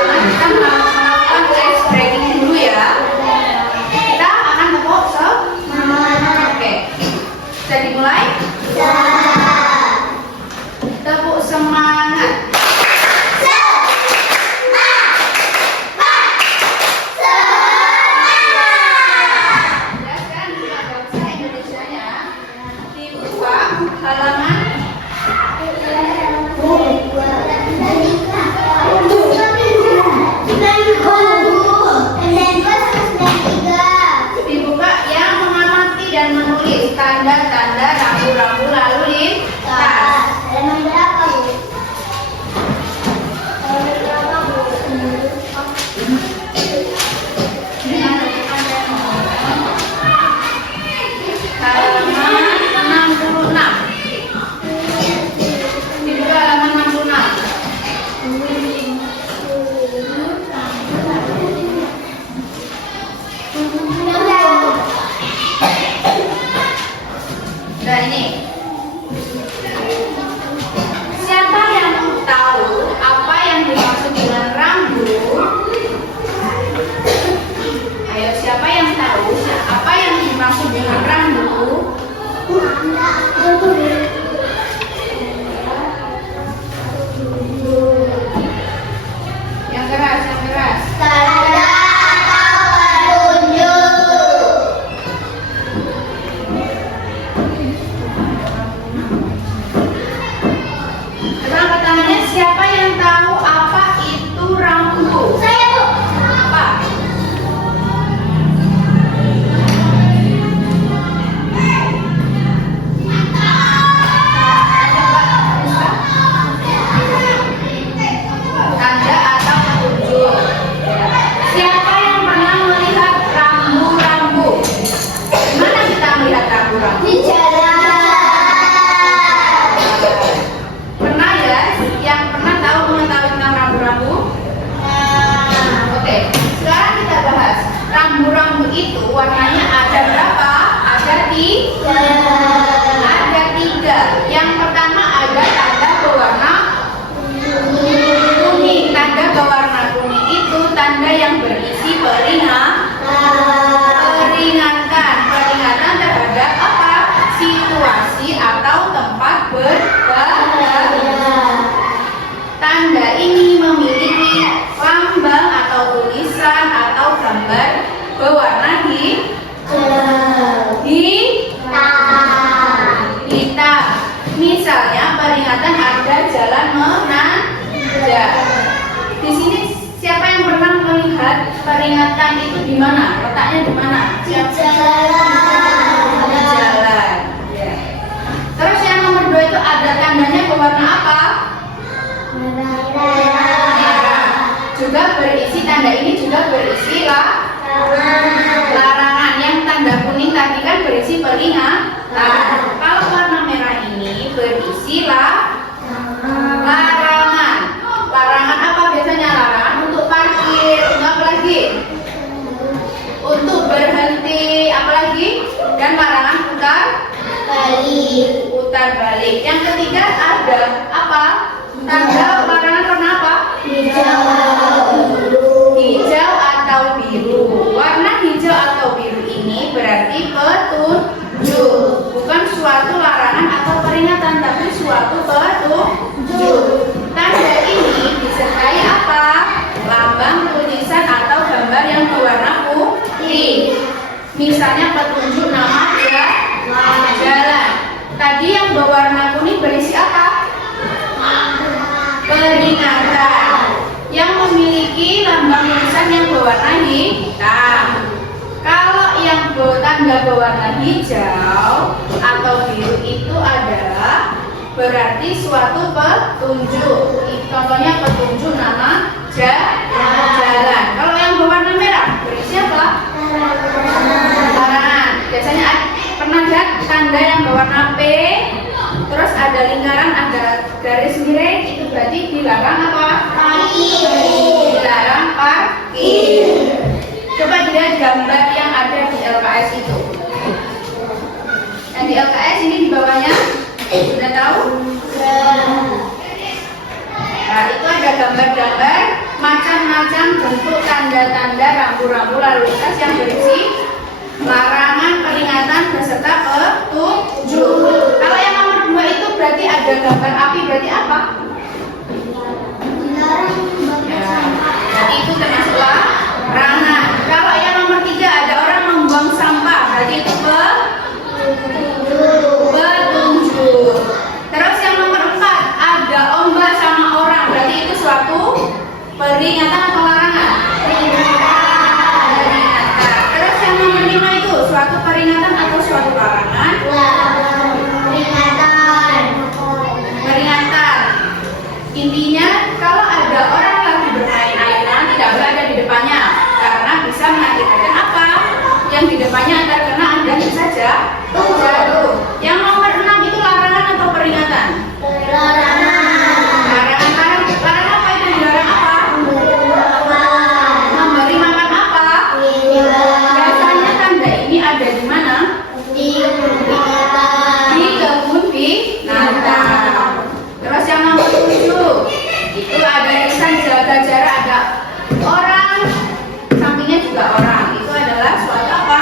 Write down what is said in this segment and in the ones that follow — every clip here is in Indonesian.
pertama kita melakukan ice breaking dulu ya. Kita akan tepuk semangat. Oke, bisa dimulai? Tepuk semangat. Halaman dibuka yang mengamati dan menulis tanda-tanda rambu-rambu lalu lintas. Halaman 66. Dibuka halaman 66. Nah ini, siapa yang tahu apa yang dimaksud dengan rambu? Ayo, siapa yang tahu apa yang dimaksud dengan rambu? Yang keras, yang keras. Sekarang pertanyaannya, siapa yang tahu apa itu rambu? Saya, Bu. Apa? Tanda atau petunjuk. Siapa yang pernah melihat rambu-rambu? Di mana kita melihat rambu-rambu? Di jalan. Pernah ya? Yang pernah tahu mengetahui tentang rambu-rambu? Oke, sekarang kita bahas. Rambu-rambu itu warnanya ada berapa? Ada tiga. Yang pertama ada tanda berwarna kuning. Tanda berwarna kuning itu tanda yang berisi peringatan terhadap apa? Situasi atau tempat berbahaya. Tanda ini memiliki lambang atau tulisan atau gambar berwarna hitam. Misalnya peringatan ada jalan menanjak. Di sini siapa yang pernah melihat peringatan itu di mana? Letaknya di mana? Di jalan. Ya. Terus yang nomor 2 itu ada tandanya berwarna apa? Merah. Juga berisi, tanda ini juga berisi larangan. Yang tanda kuning tadi kan berisi peringatan. Kalau warna merah ini berisi larangan. Larangan apa biasanya? Larangan untuk parkir, untuk apa lagi? Untuk berhenti, apa lagi? Dan larangan putar balik. Yang ketiga ada apa? Tanda larangan warna apa? Hijau atau biru. Warna hijau atau biru ini berarti petunjuk, bukan suatu larangan atau peringatan, tapi suatu petunjuk. Tanda ini disertai apa? Lambang, tulisan atau gambar yang berwarna putih. Misalnya petunjuk nama jalan. Tadi yang berwarna kuning berisi apa? Peringatan yang memiliki lambang tulisan yang berwarna hitam. Kalau yang tanda berwarna hijau atau biru itu adalah berarti suatu petunjuk. Contohnya petunjuk nama jalan. Kalau yang berwarna merah berisi apa? Larangan. Biasanya pernah lihat tanda yang berwarna P, terus ada lingkaran, ada garis miring, itu berarti dilarang apa? Dilarang parkir. Coba dilihat gambar yang ada di LKS itu. Yang di LKS ini di bawahnya sudah tahu? Nah, itu ada gambar-gambar macam-macam bentuk tanda-tanda rambu-rambu lalu lintas yang berisi larangan, peringatan, beserta petunjuk. Kalau yang nomor 2 itu berarti ada gambar api, berarti apa? Ya, jadi itu termasuk larangan. Kalau yang nomor 3 ada orang membuang sampah, berarti itu petunjuk. Terus yang nomor 4 ada ombak sama orang, berarti itu suatu peringatan atau larangan? Peringatan. Terus yang nomor 5 itu suatu peringatan atau suatu larangan? Peringatan. Intinya kalau ada orang lagi bermain ayunan tidak boleh ada di depannya karena bisa mengakibatkan apa? Yang di depannya terkena dan bisa jatuh. Yang nomor 6 itu larangan atau peringatan? Larangan apa itu dilarang apa? Memberi makan apa? Biasanya tanda ini ada di mana? Di kebun binatang. Terus yang nomor 7 itu ada tulisan jaga jarak, ada orang sampingnya juga orang. Itu adalah suatu apa?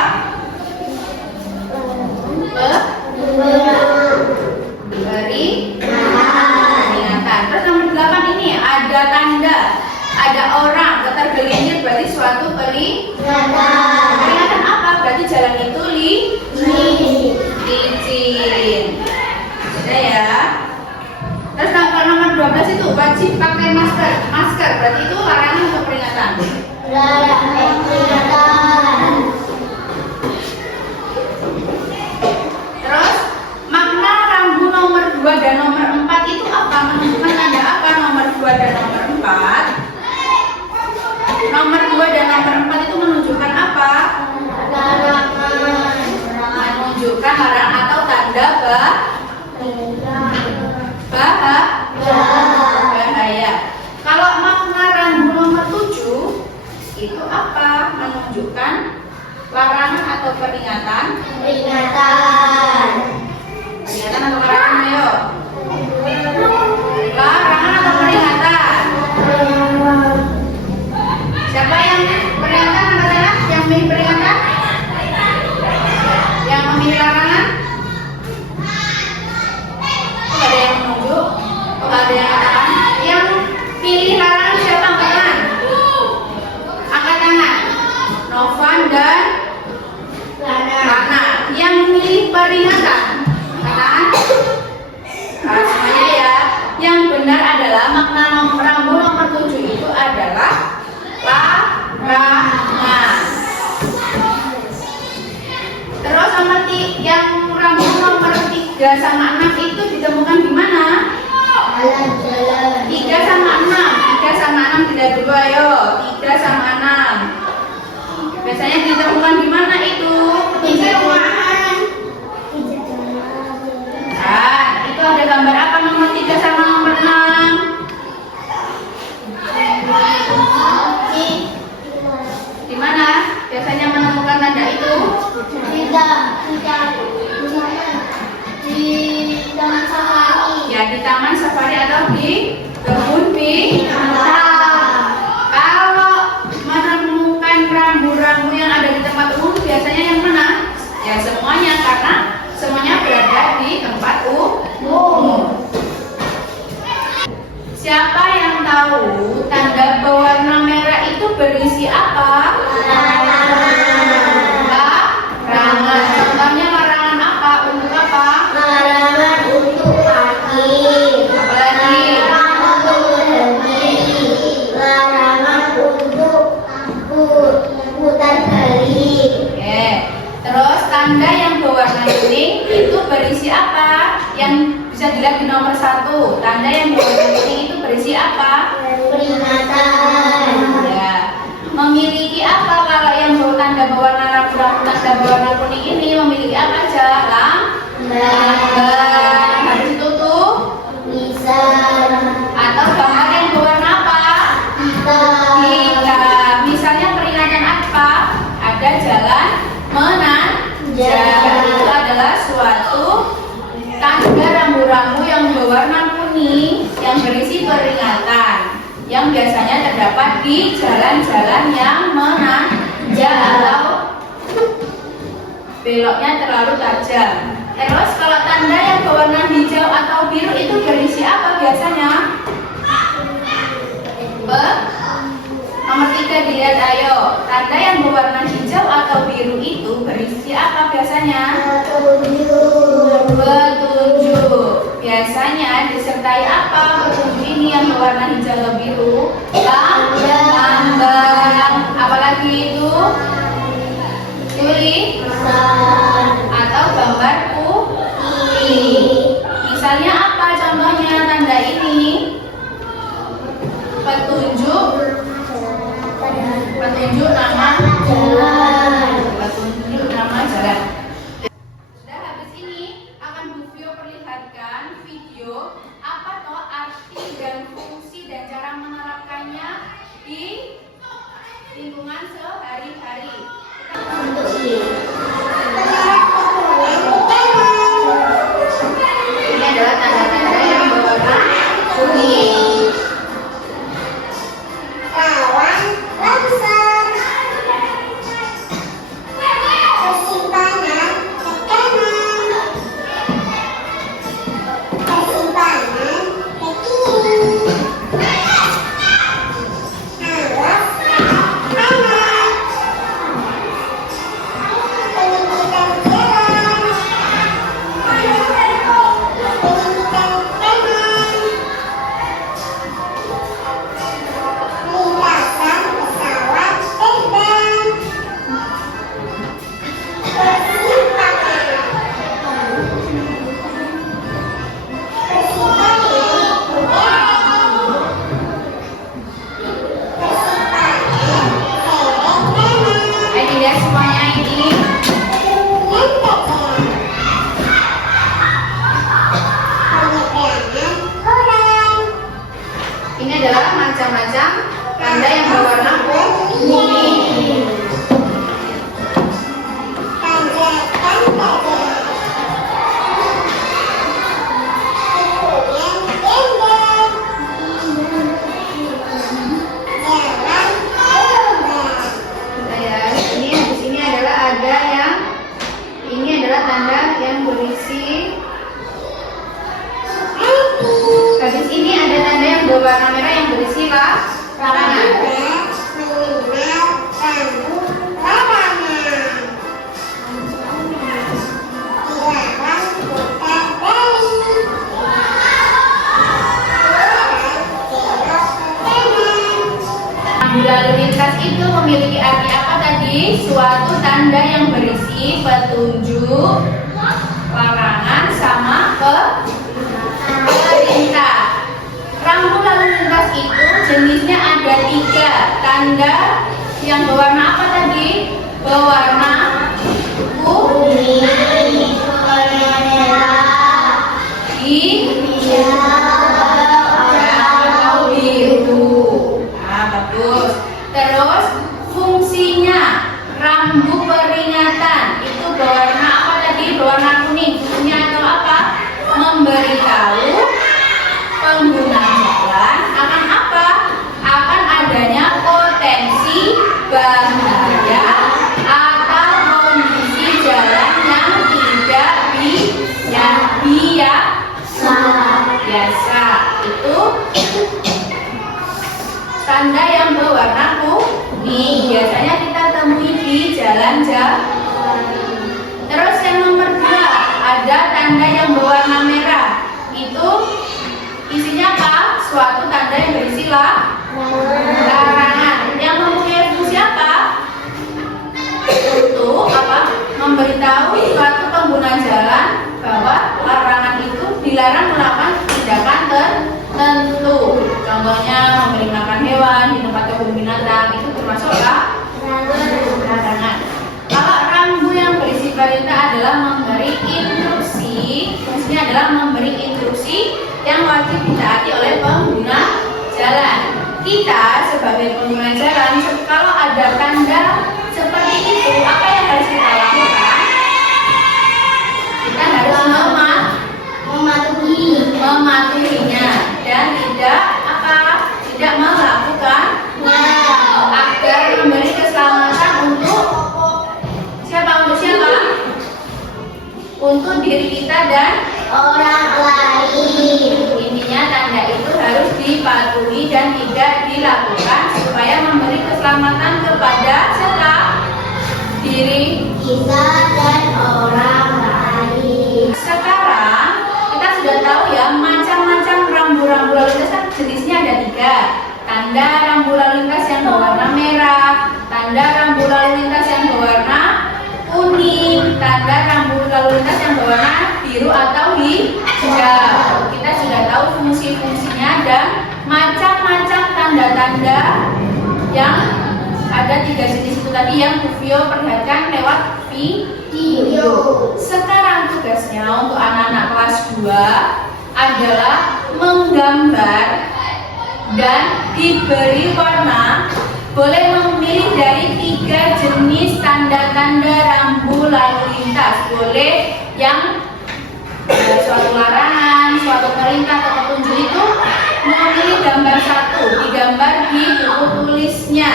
Peringatan. Terus nomor 8 ini ada tanda, ada orang ketergelincir, berarti suatu peringatan. Peringatan apa? Berarti jalan itu licin. Sudah ya. Terus kalau nomor 12 itu wajib pakai masker, berarti itu larangan untuk peringatan. Terus makna rambu nomor 2 dan nomor 4 itu apa? Menunjukkan tanda apa nomor 2 dan nomor 4? Nomor 2 dan nomor 4 itu menunjukkan apa? Menunjukkan larangan atau tanda bahaya. Kalau makna rambu nomor 7 itu apa? Menunjukkan larangan atau peringatan? Peringatan atau larangan, ayo? Larangan atau peringatan? Siapa yang peringatan? Angkat tangan. Yang memilih peringatan? Yang memilih larangan? Kok ada yang menunjuk? Kok ada yang katakan? Yang pilih larangan siapa? Angkat tangan. Angkat tangan. Novan dan Lana. Yang milih peringatan? Katakan. Semuanya ya. Yang benar adalah makna rambu nomor 7 itu adalah larangan. Terus yang rambu nomor 3 sama 6 itu ditemukan di mana? 3 sama 6 tidak dulu, ayo. 3 sama 6 biasanya ditemukan di mana itu? Itu ada gambar apa nomor 3 sama nomor 6? Di mana biasanya menemukan tanda itu? Di taman safari. Ya, di taman safari atau di kebun binatang. Kalau menemukan rambu-rambu yang ada di tempat umum biasanya yang mana? Ya semuanya, karena semuanya berada di tempat umum. Siapa yang tahu tanda berwarna merah itu berisi apa? Larangan. Contohnya larangan apa? Untuk apa? Larangan untuk parkir. Apalagi? Larangan untuk berhenti. Larangan untuk putar balik. Oke. Terus tanda yang berwarna kuning itu berisi apa? Yang bisa dilihat di nomor 1. Tanda yang berwarna kuning itu berisi apa? Peringatan. Ya. Memiliki apa kalau yang tanda berwarna rambu-rambu tanda berwarna kuning ini memiliki apa aja? Lamban. Harus ditutup? Bisa. Atau gambar yang berwarna apa? Hitam. Misalnya peringatan apa? Ada jalan menanjak. Itu adalah suatu tanda rambu-rambu yang berwarna kuning yang berisi peringatan. yang biasanya terdapat di jalan-jalan yang menanjak atau beloknya terlalu tajam. Terus kalau tanda yang berwarna hijau atau biru itu berisi apa biasanya? Nomor 3 dilihat ayo. Tanda yang berwarna hijau atau biru itu berisi apa biasanya? Petunjuk. Biasanya disertai apa petunjuk ini yang berwarna hijau atau biru? Lambang. Apalagi itu? Tulisan atau gambar putih. Misalnya apa contohnya tanda ini? Petunjuk nama jalan. Petunjuk nama jalan. Sudah habis ini akan Bu Vio perlihatkan video apa toh arti dan fungsi dan cara menerapkannya di lingkungan sehari-hari. Ini adalah tanda-tanda yang berwarna kuning. Ini adalah macam-macam tanda yang berwarna kuning. Ini adalah ada yang ini adalah tanda yang berisi. Habis ini ada tanda yang berwarna merah yang berisi larangan. Lalu lintas itu memiliki arti apa tadi? Suatu tanda yang berisi petunjuk, larangan, sama perintah. Rambu lalu lintas itu jenisnya ada 3. Tanda yang berwarna apa tadi? Berwarna kuning, merah, hijau, atau biru. Nah, bagus. Terus fungsinya rambu peringatan itu berwarna apa tadi? Berwarna kuning. Fungsinya atau apa? Memberitahu pengguna jalan akan apa? Akan adanya potensi bahaya atau kondisi jalan yang tidak biasa. Itu tanda yang berwarna kuning. Biasanya kita temui di jalan-jalan. Terus yang nomor 2 ada tanda yang berwarna merah. Itu isinya apa? Suatu tanda yang berisi larangan. Yang mempunyai fungsi apa? Untuk apa? Memberitahu suatu pengguna jalan bahwa larangan itu dilarang melakukan tindakan tertentu. Contohnya memberi makan hewan di tempat kebun binatang itu termasuk larangan. Kalau rambu yang berisi perintah adalah memberi instruksi. Fungsinya adalah memberi instruksi yang wajib ditaati oleh pengguna jalan. Kita sebagai pengguna jalan, kalau ada tanda seperti itu, apa yang harus kita lakukan? Kita harus mematuhinya dan tidak tidak melakukan agar memberi keselamatan untuk siapa? Untuk diri kita dan orang lain. intinya tanda itu harus dipatuhi dan tidak dilakukan supaya memberi keselamatan kepada siapa? Diri Kita dan orang lain. Sekarang kita sudah tahu ya macam-macam rambu-rambu lalu lintas kan jenisnya ada 3. Tanda rambu lalu lintas yang berwarna merah, tanda rambu lalu lintas yang berwarna kuning, tanda rambu lalu lintas yang berwarna biru atau hijau. Kita sudah tahu fungsi-fungsinya dan macam-macam tanda-tanda yang ada 3 jenis itu tadi yang Bu Vio perlihatkan lewat video. Sekarang tugasnya untuk anak-anak kelas 2 adalah menggambar dan diberi warna. Boleh memilih dari 3 jenis tanda-tanda rambu lalu lintas. Boleh yang suatu larangan, suatu perintah atau petunjuk itu memilih gambar 1, digambar di buku tulisnya,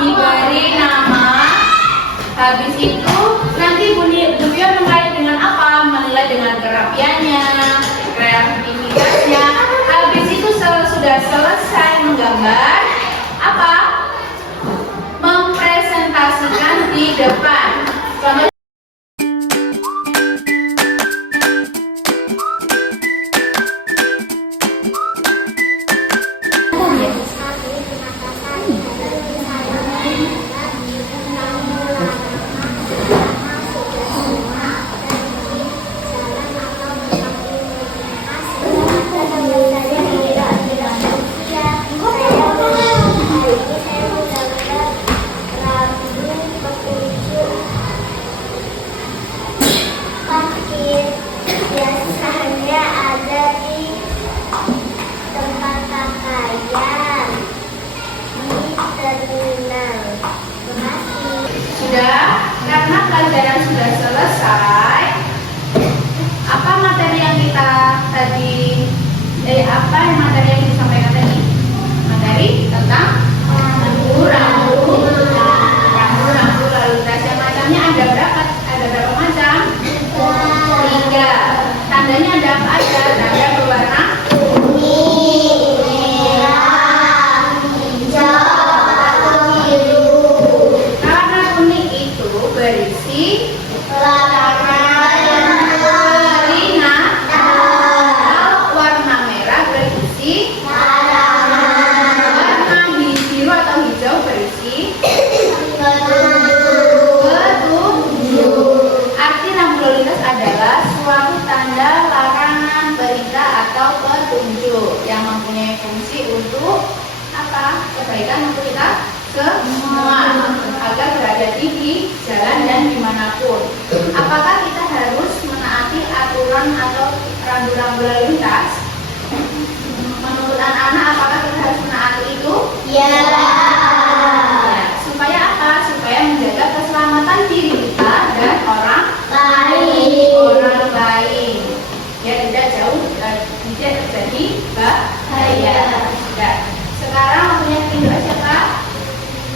diberi nama. Habis itu nanti Bu Vio menilai dengan apa? Menilai dengan kerapiannya, kreativitasnya. Habis itu sudah selesai menggambar, apa? Mempresentasikan di depan. Contoh biasanya ada di tempat pakaian, di terminal. Makasih. sudah, karena pelajaran sudah selesai. Apa materi yang kita tadi materi yang disampaikan tadi? Materi tentang rambu lalu lintas. Yang macamnya ada berapa? Ada berapa macam? 3. Tandanya ada apa aja? Tanda berwarna Kuning, merah, hijau, atau biru. warna kuning itu berisi Larangan. peringat. Kalau warna merah berisi Larangan. warna biru atau hijau berisi Petunjuk. Arti rambu lalu lintas adalah suatu tanda larangan, perintah atau petunjuk yang mempunyai fungsi untuk apa? Kebaikan untuk kita semua agar berhati-hati di jalan dan dimanapun. Apakah kita harus menaati aturan atau rambu-rambu lalu lintas? Menurut anak-anak, apakah kita harus menaati itu? Ya. Supaya apa? Supaya menjaga keselamatan diri kita dan orang Lain. lain. Ya tidak tidak terjadi bahaya. Ya. Sekarang waktunya kita siapa?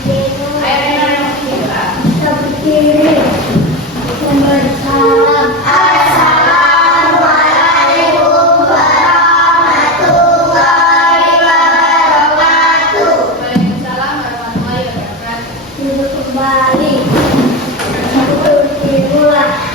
Ayo Rena doa. Assalamualaikum warahmatullahi wabarakatuh. Waalaikumsalam warahmatullahi wabarakatuh. Duduk kembali. Duduk dimulai.